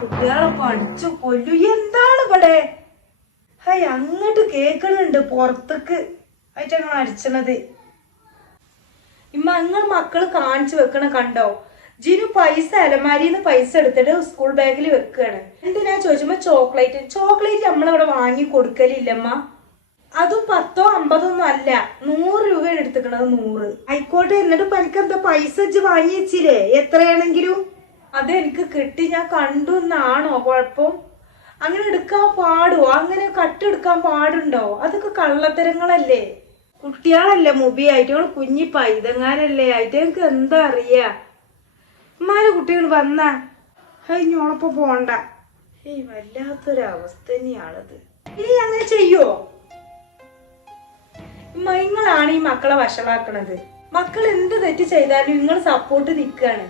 കുട്ടികളൊക്കെ അടിച്ചു കൊല്ലു. എന്താണ് ഇവിടെ? ഹൈ, അങ്ങോട്ട് കേക്കണുണ്ട് പുറത്തേക്ക് ആയിട്ട് ഞങ്ങൾ അടിച്ചണത്. ഇമ്മ നിങ്ങൾ മക്കള് കാണിച്ചു വെക്കണ കണ്ടോ? ജിനു പൈസ അലമാരിന്ന് പൈസ എടുത്തിട്ട് സ്കൂൾ ബാഗിൽ വെക്കാണ്. എന്തിനാ ചോദിച്ചപ്പോ ചോക്ലേറ്റ് നമ്മളിവിടെ വാങ്ങി കൊടുക്കലില്ലമ്മ. അതും 10 50 ഒന്നും അല്ല, 100 രൂപയാണ് എടുത്തിക്കണത്. 100 ആയിക്കോട്ടെ. എന്നിട്ട് എനിക്കെന്താ പൈസ വാങ്ങി വെച്ചില്ലേ? എത്രയാണെങ്കിലും അതെനിക്ക് കിട്ടി. ഞാൻ കണ്ടു എന്നാണോ കുഴപ്പം? അങ്ങനെ എടുക്കാൻ പാടുവോ? അങ്ങനെ കട്ടെടുക്കാൻ പാടുണ്ടോ? അതൊക്കെ കള്ളത്തരങ്ങളല്ലേ. കുട്ടികളല്ലേ മുബി ആയിട്ട്, കുഞ്ഞി പൈതങ്ങാനല്ലേ ആയിട്ട് എനിക്ക് എന്താ അറിയാ. ഉമ്മാരെ കുട്ടികൾ വന്നാ കഴിഞ്ഞോളപ്പോ പോണ്ട. വല്ലാത്തൊരവസ്ഥ തന്നെയാണത്. ഇനി അങ്ങനെ ചെയ്യോ? നിങ്ങളാണ് ഈ മക്കളെ വഷളാക്കണത്. മക്കൾ എന്ത് തെറ്റ് ചെയ്താലും നിങ്ങൾ സപ്പോർട്ട് നിൽക്കാണ്.